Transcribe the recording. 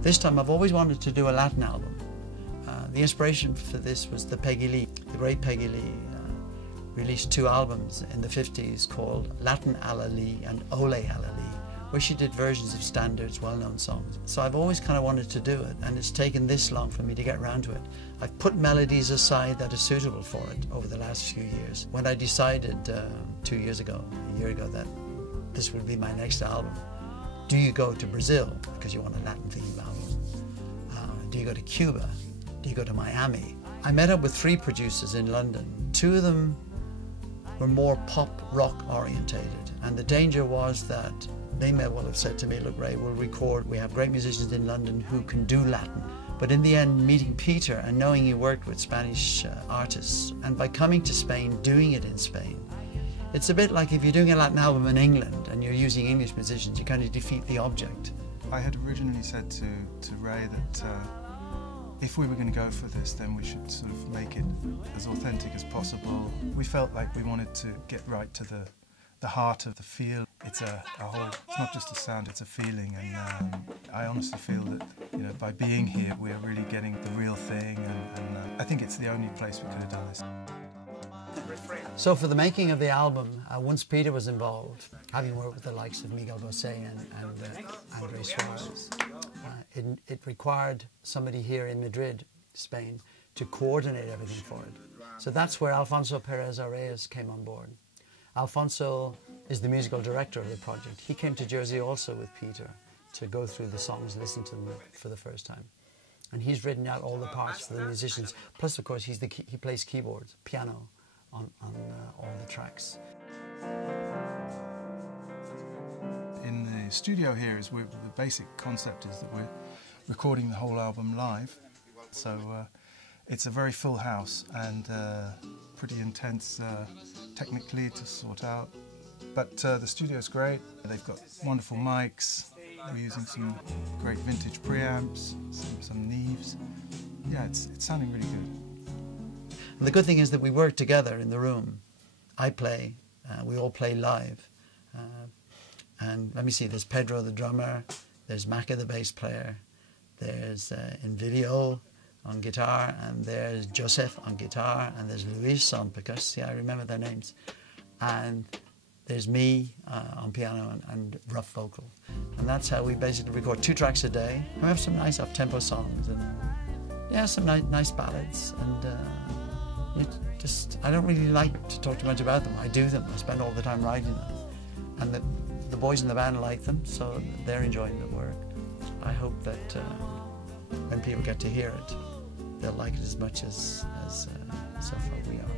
This time I've always wanted to do a Latin album. The inspiration for this was the Peggy Lee. The great Peggy Lee released 2 albums in the 50s called Latin Alla Lee and Ole Alla Lee, where she did versions of standards, well-known songs. So I've always kind of wanted to do it, and it's taken this long for me to get around to it. I've put melodies aside that are suitable for it over the last few years. When I decided 2 years ago, a year ago, that this would be my next album, do you go to Brazil because you want a Latin-themed album? Do you go to Cuba? Do you go to Miami? I met up with 3 producers in London. 2 of them were more pop rock orientated, and the danger was that they may well have said to me, look Ray, we'll record, we have great musicians in London who can do Latin. But in the end, meeting Peter and knowing he worked with Spanish artists, and by coming to Spain, doing it in Spain, it's a bit like if you're doing a Latin album in England and you're using English musicians, you kind of defeat the object. I had originally said to Ray that if we were going to go for this, then we should sort of make it as authentic as possible. We felt like we wanted to get right to the heart of the feel. It's it's not just a sound, it's a feeling, and I honestly feel that, you know, by being here, we're really getting the real thing, and I think it's the only place we could have done this. So for the making of the album, once Peter was involved, having worked with the likes of Miguel Bosé and Andre Suarez, it required somebody here in Madrid, Spain, to coordinate everything for it. So that's where Alfonso Perez Arreyes came on board. Alfonso is the musical director of the project. He came to Jersey also with Peter to go through the songs, listen to them for the first time. And he's written out all the parts for the musicians. Plus, of course, he plays keyboards, piano on all the tracks. In the studio here, the basic concept is that we're recording the whole album live. So it's a very full house and pretty intense technically to sort out. But the studio's great. They've got wonderful mics. We're using some great vintage preamps, some Neves. Yeah, it's sounding really good. And the good thing is that we work together in the room. I play, we all play live. And let me see, there's Pedro the drummer, there's Macca the bass player, there's Invideo on guitar, and there's Joseph on guitar, and there's Luis on percussion. Yeah, I remember their names. And there's me on piano and rough vocal. And that's how we basically record 2 tracks a day. And we have some nice up-tempo songs and yeah, some nice ballads. And I don't really like to talk too much about them. I do them. I spend all the time writing them. And the boys in the band like them, so they're enjoying the work. I hope that when people get to hear it, they'll like it as much as so far we are.